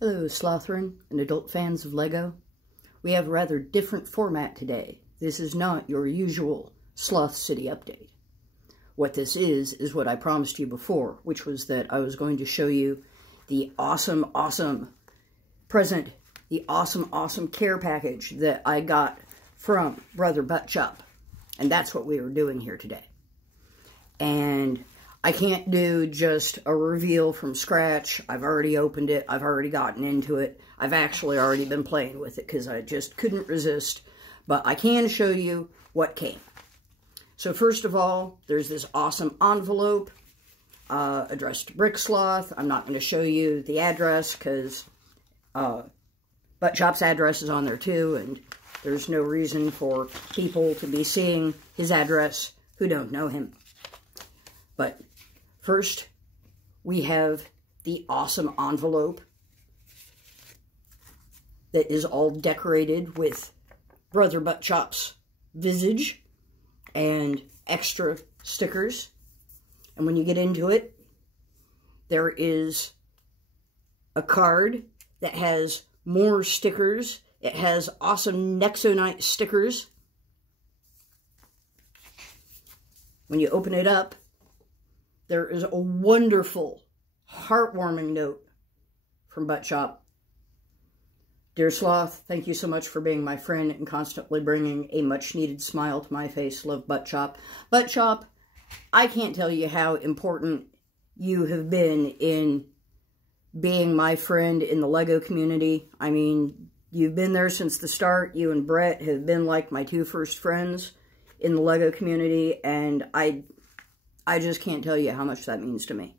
Hello, Slothrin and adult fans of Lego. We have a rather different format today. This is not your usual Sloth City update. What this is what I promised you before, which was that I was going to show you the awesome present, the awesome care package that I got from Brother Buttchop. And that's what we were doing here today. And I can't do just a reveal from scratch. I've already opened it. I've already gotten into it. I've actually already been playing with it because I just couldn't resist. But I can show you what came. So first of all, there's this awesome envelope addressed to Brick Sloth. I'm not going to show you the address because Buttchop's address is on there too, and there's no reason for people to be seeing his address who don't know him. But first, we have the awesome envelope that is all decorated with Brother Buttchop's visage and extra stickers. And when you get into it, there is a card that has more stickers. It has awesome Nexonite stickers. When you open it up, there is a wonderful, heartwarming note from Buttchop. Dear Sloth, thank you so much for being my friend and constantly bringing a much-needed smile to my face. Love, Buttchop. Buttchop, I can't tell you how important you have been in being my friend in the Lego community. I mean, you've been there since the start. You and Brett have been like my two first friends in the Lego community, and I just can't tell you how much that means to me.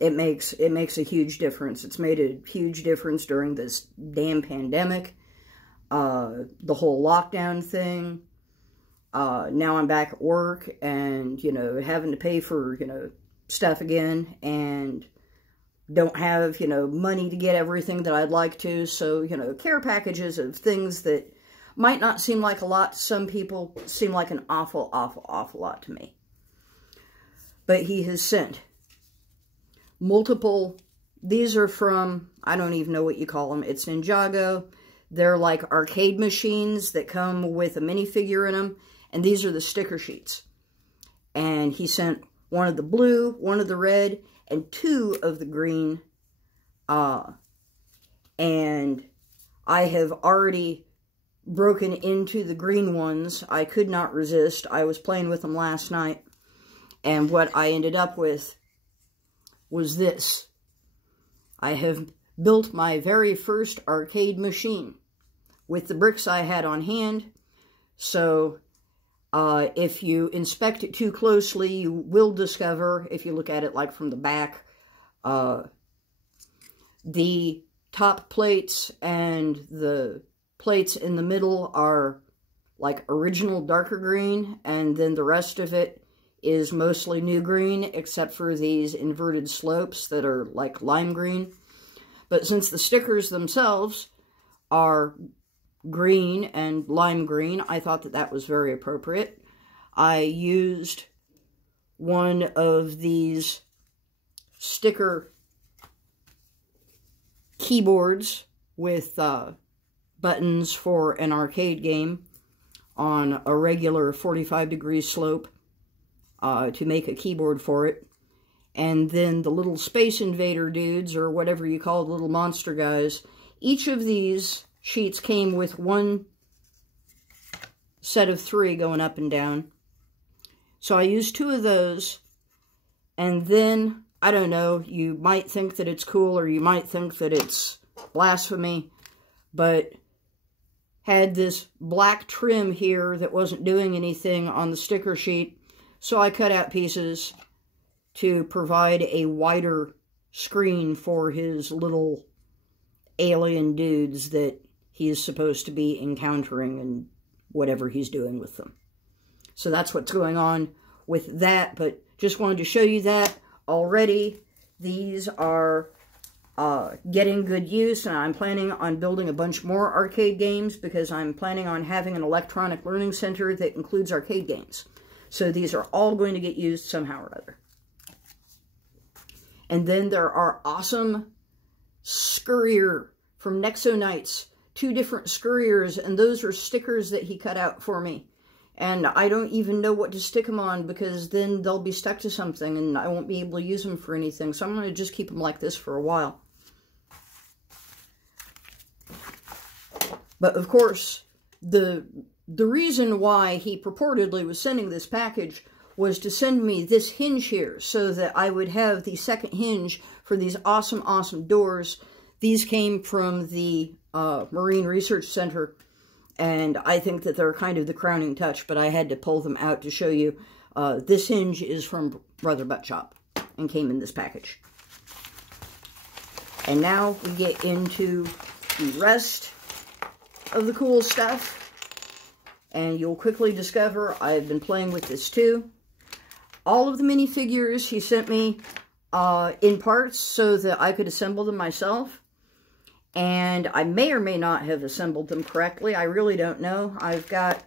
It makes a huge difference. It's made a huge difference during this damn pandemic, the whole lockdown thing. Now I'm back at work and, you know, having to pay for, you know, stuff again, and don't have, you know, money to get everything that I'd like to. So, you know, care packages of things that might not seem like a lot to some people seem like an awful lot to me. But he has sent multiple, these are from, I don't even know what you call them. It's Ninjago. They're like arcade machines that come with a minifigure in them. And these are the sticker sheets. And he sent one of the blue, one of the red, and two of the green. And I have already broken into the green ones. I could not resist. I was playing with them last night. And what I ended up with was this. I have built my very first arcade machine with the bricks I had on hand. So if you inspect it too closely, you will discover, if you look at it like from the back, the top plates and the plates in the middle are like original darker green, and then the rest of it is mostly new green, except for these inverted slopes that are like lime green. But since the stickers themselves are green and lime green, I thought that that was very appropriate. I used one of these sticker keyboards with buttons for an arcade game on a regular 45-degree slope to make a keyboard for it. And then the little Space Invader dudes, or whatever you call the little monster guys, each of these sheets came with one set of 3 going up and down. So I used 2 of those, and then, I don't know, you might think that it's cool, or you might think that it's blasphemy, but had this black trim here that wasn't doing anything on the sticker sheet, so I cut out pieces to provide a wider screen for his little alien dudes that he is supposed to be encountering and whatever he's doing with them. So that's what's going on with that, but just wanted to show you that. Already, these are getting good use, and I'm planning on building a bunch more arcade games because I'm planning on having an electronic learning center that includes arcade games. So these are all going to get used somehow or other. And then there are awesome scurrier from Nexo Knights. 2 different scurriers, and those are stickers that he cut out for me. And I don't even know what to stick them on, because then they'll be stuck to something and I won't be able to use them for anything. So I'm going to just keep them like this for a while. But of course, the reason why he purportedly was sending this package was to send me this hinge here, so that I would have the second hinge for these awesome, awesome doors. These came from the Marine Research Center, and I think that they're kind of the crowning touch, but I had to pull them out to show you. This hinge is from Brother Buttchop and came in this package. And now we get into the rest of the cool stuff, and you'll quickly discover I've been playing with this too. All of the minifigures he sent me in parts so that I could assemble them myself. And I may or may not have assembled them correctly. I really don't know. I've got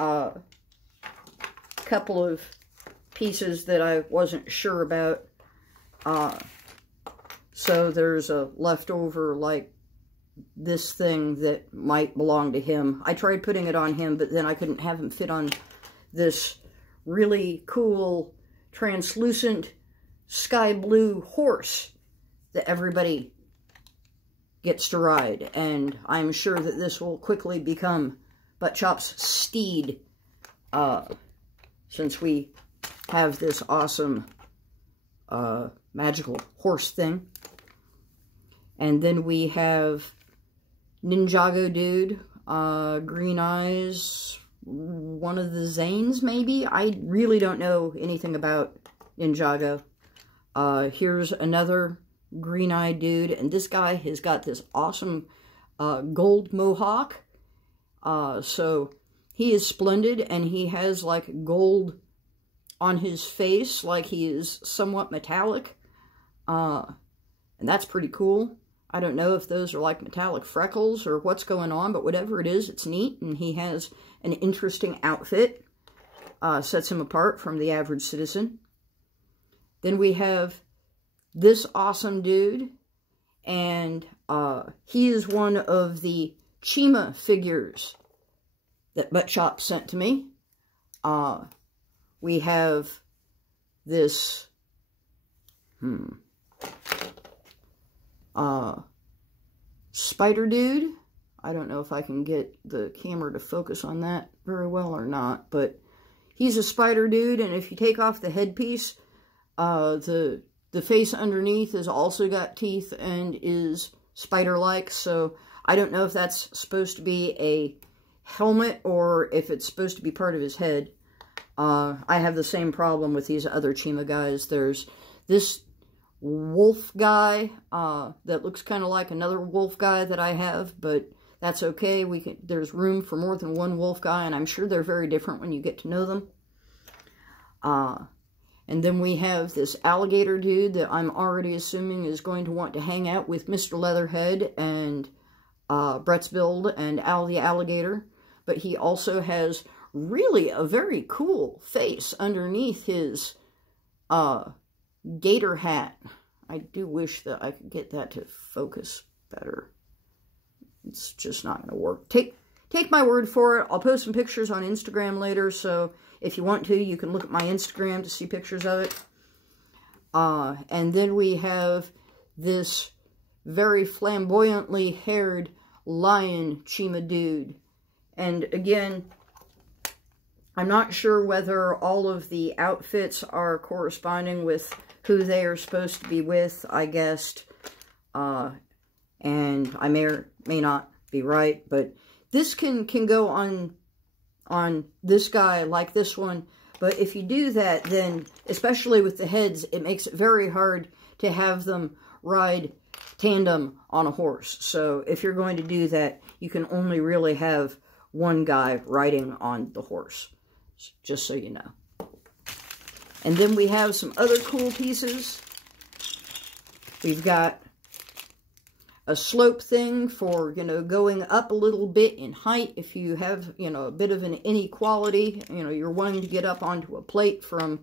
a couple of pieces that I wasn't sure about. So there's a leftover, like, this thing that might belong to him. I tried putting it on him, but then I couldn't have him fit on this really cool, translucent, sky blue horse that everybody gets to ride, and I'm sure that this will quickly become Buttchop's steed, since we have this awesome magical horse thing. And then we have Ninjago Dude, green eyes, one of the Zanes maybe? I really don't know anything about Ninjago. Here's another green-eyed dude, and this guy has got this awesome gold mohawk. So he is splendid, and he has like gold on his face, like he is somewhat metallic. And that's pretty cool. I don't know if those are like metallic freckles or what's going on, but whatever it is, it's neat, and he has an interesting outfit. Sets him apart from the average citizen. Then we have this awesome dude, and he is one of the Chima figures that Buttchop sent to me. We have this spider dude. I don't know if I can get the camera to focus on that very well or not, but he's a spider dude, and if you take off the headpiece, the face underneath has also got teeth and is spider-like, so I don't know if that's supposed to be a helmet or if it's supposed to be part of his head. I have the same problem with these other Chima guys. There's this wolf guy that looks kind of like another wolf guy that I have, but that's okay. There's room for more than one wolf guy, and I'm sure they're very different when you get to know them. And then we have this alligator dude that I'm already assuming is going to want to hang out with Mr. Leatherhead and Brett's Build and Al the Alligator. But he also has really a very cool face underneath his gator hat. I do wish that I could get that to focus better. It's just not going to work. Take my word for it. I'll post some pictures on Instagram later, so if you want to, you can look at my Instagram to see pictures of it. And then we have this very flamboyantly haired lion Chima dude. And again, I'm not sure whether all of the outfits are corresponding with who they are supposed to be with, I guessed. And I may or may not be right, but this can go on this guy like this one. But if you do that, then, especially with the heads, it makes it very hard to have them ride tandem on a horse. So if you're going to do that, you can only really have one guy riding on the horse, just so you know. And then we have some other cool pieces. We've got a slope thing for, going up a little bit in height if you have, a bit of an inequality. You're wanting to get up onto a plate from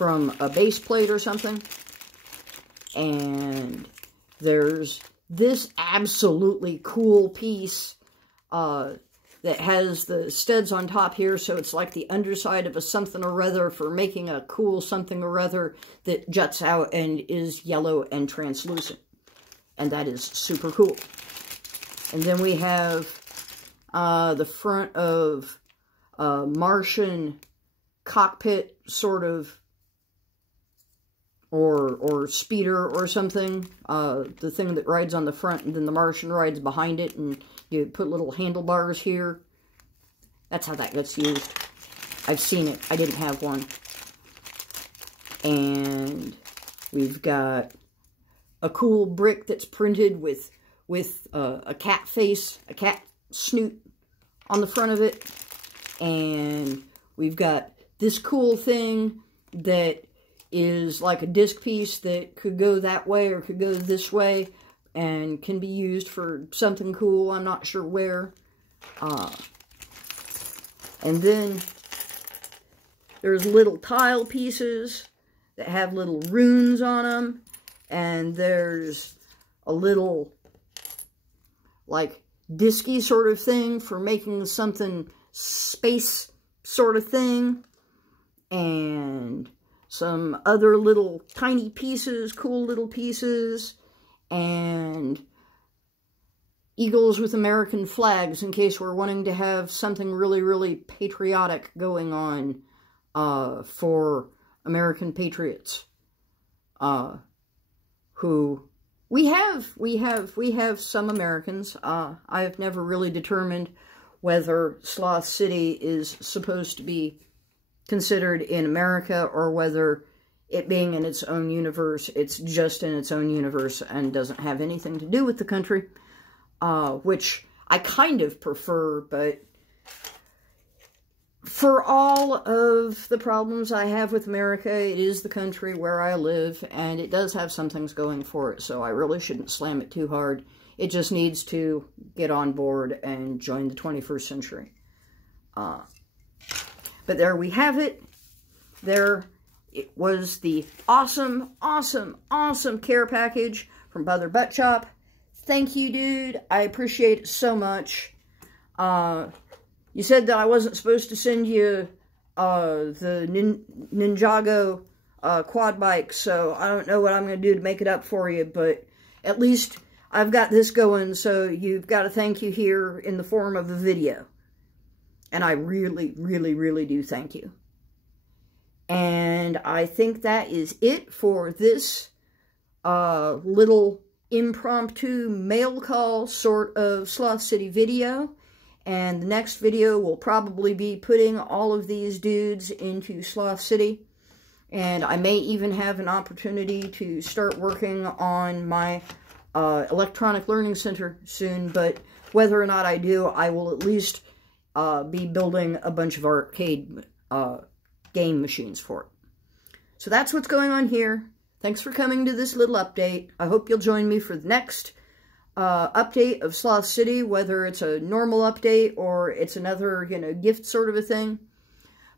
a base plate or something. And there's this absolutely cool piece that has the studs on top here, so it's like the underside of a something or other for making a cool something or other that juts out and is yellow and translucent. And that is super cool. And then we have the front of a Martian cockpit, sort of, or speeder or something. The thing that rides on the front, and then the Martian rides behind it, and you put little handlebars here. That's how that gets used. I've seen it. I didn't have one. And we've got a cool brick that's printed with a cat face, a cat snoot on the front of it. And we've got this cool thing that is like a disc piece that could go that way or could go this way and can be used for something cool. I'm not sure where. And then there's little tile pieces that have little runes on them. And there's a little, like, disky sort of thing for making something space sort of thing. And some other little tiny pieces, cool little pieces. And eagles with American flags in case we're wanting to have something really, really patriotic going on for American patriots. Who we have some Americans. I've never really determined whether Sloth City is supposed to be considered in America or whether it being in its own universe, it's just in its own universe and doesn't have anything to do with the country, which I kind of prefer, but for all of the problems I have with America, it is the country where I live, and it does have some things going for it, so I really shouldn't slam it too hard. It just needs to get on board and join the 21st century. But there we have it. There it was, the awesome, awesome, awesome care package from Brother Buttchop. Thank you, dude. I appreciate it so much. You said that I wasn't supposed to send you the Ninjago quad bike, so I don't know what I'm going to do to make it up for you, but at least I've got this going, so you've got a thank you here in the form of a video. And I really, really, really do thank you. And I think that is it for this little impromptu mail call sort of Sloth City video. And the next video will probably be putting all of these dudes into Sloth City. And I may even have an opportunity to start working on my electronic learning center soon. But whether or not I do, I will at least be building a bunch of arcade game machines for it. So that's what's going on here. Thanks for coming to this little update. I hope you'll join me for the next update of Sloth City, whether it's a normal update or it's another, gift sort of a thing.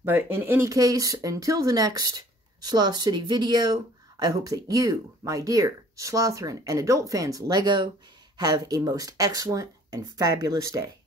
But in any case, until the next Sloth City video, I hope that you, my dear Slothrin and adult fans of LEGO, have a most excellent and fabulous day.